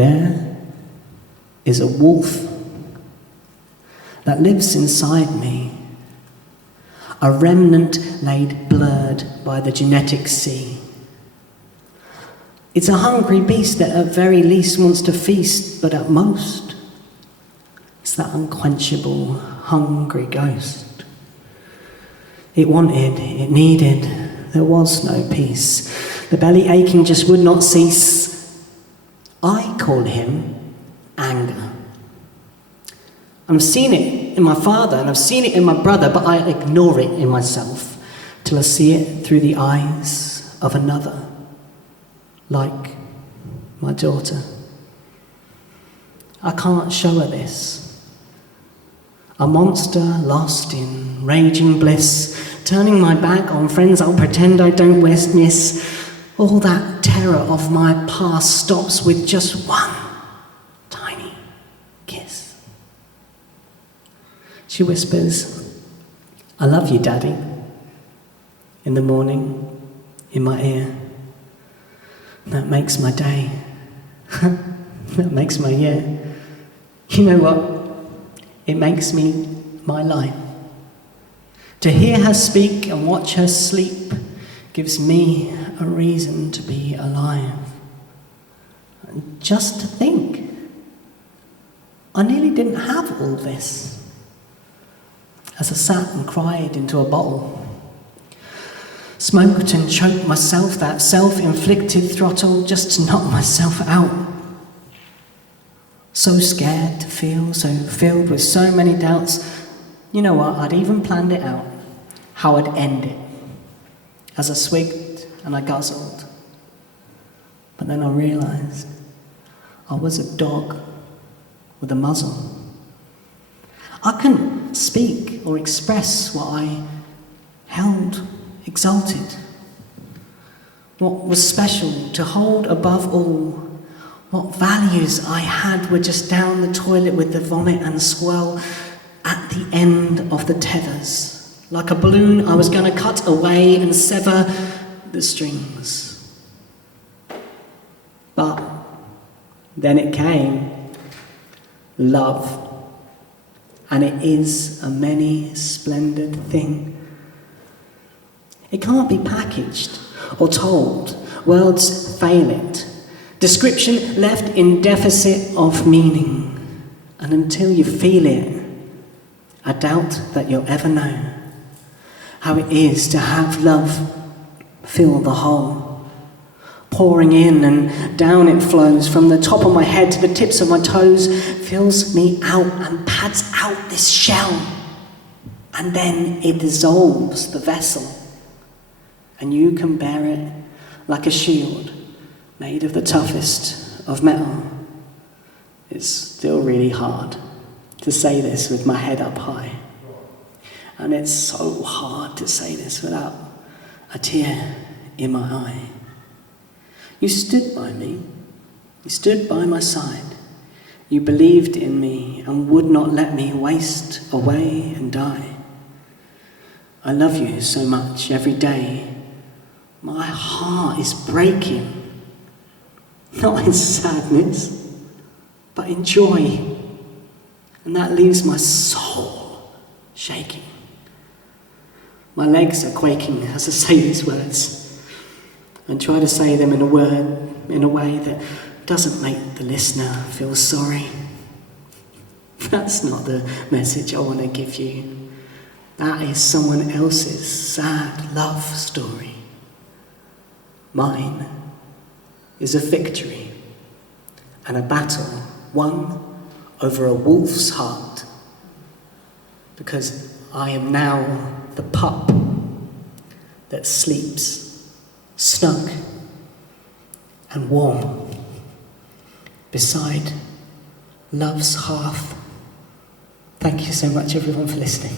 There is a wolf that lives inside me, a remnant laid blurred by the genetic sea. It's a hungry beast that at very least wants to feast, but at most, it's that unquenchable, hungry ghost. It wanted, it needed, there was no peace. The belly aching just would not cease. I call him anger. I've seen it in my father and I've seen it in my brother, but I ignore it in myself till I see it through the eyes of another, like my daughter. I can't show her this. A monster lost in raging bliss, turning my back on friends I'll pretend I don't miss. All that terror of my past stops with just one tiny kiss. She whispers, "I love you, Daddy," in the morning, in my ear. That makes my day. That makes my year. You know what? It makes me my life. To hear her speak and watch her sleep gives me a reason to be alive. And just to think, I nearly didn't have all this. As I sat and cried into a bottle, smoked and choked myself, that self-inflicted throttle, just to knock myself out. So scared to feel, so filled with so many doubts. You know what, I'd even planned it out, how I'd end it. As I swigged and I guzzled. But then I realised I was a dog with a muzzle. I couldn't speak or express what I held exalted. What was special to hold above all. What values I had were just down the toilet with the vomit and swirl at the end of the tethers. Like a balloon, I was going to cut away and sever the strings. But then it came, love. And it is a many-splendid thing. It can't be packaged or told. Words fail it. Description left in deficit of meaning. And until you feel it, I doubt that you'll ever know how it is to have love fill the hole. Pouring in and down it flows, from the top of my head to the tips of my toes, fills me out and pads out this shell. And then it dissolves the vessel. And you can bear it like a shield made of the toughest of metal. It's still really hard to say this with my head up high. And it's so hard to say this without a tear in my eye. You stood by me. You stood by my side. You believed in me and would not let me waste away and die. I love you so much every day. My heart is breaking. Not in sadness, but in joy. And that leaves my soul shaking. My legs are quaking as I say these words. And try to say them in a way that doesn't make the listener feel sorry. That's not the message I want to give you. That is someone else's sad love story. Mine is a victory and a battle won over a wolf's heart, because I am now the pup that sleeps snug and warm beside love's hearth. Thank you so much, everyone, for listening.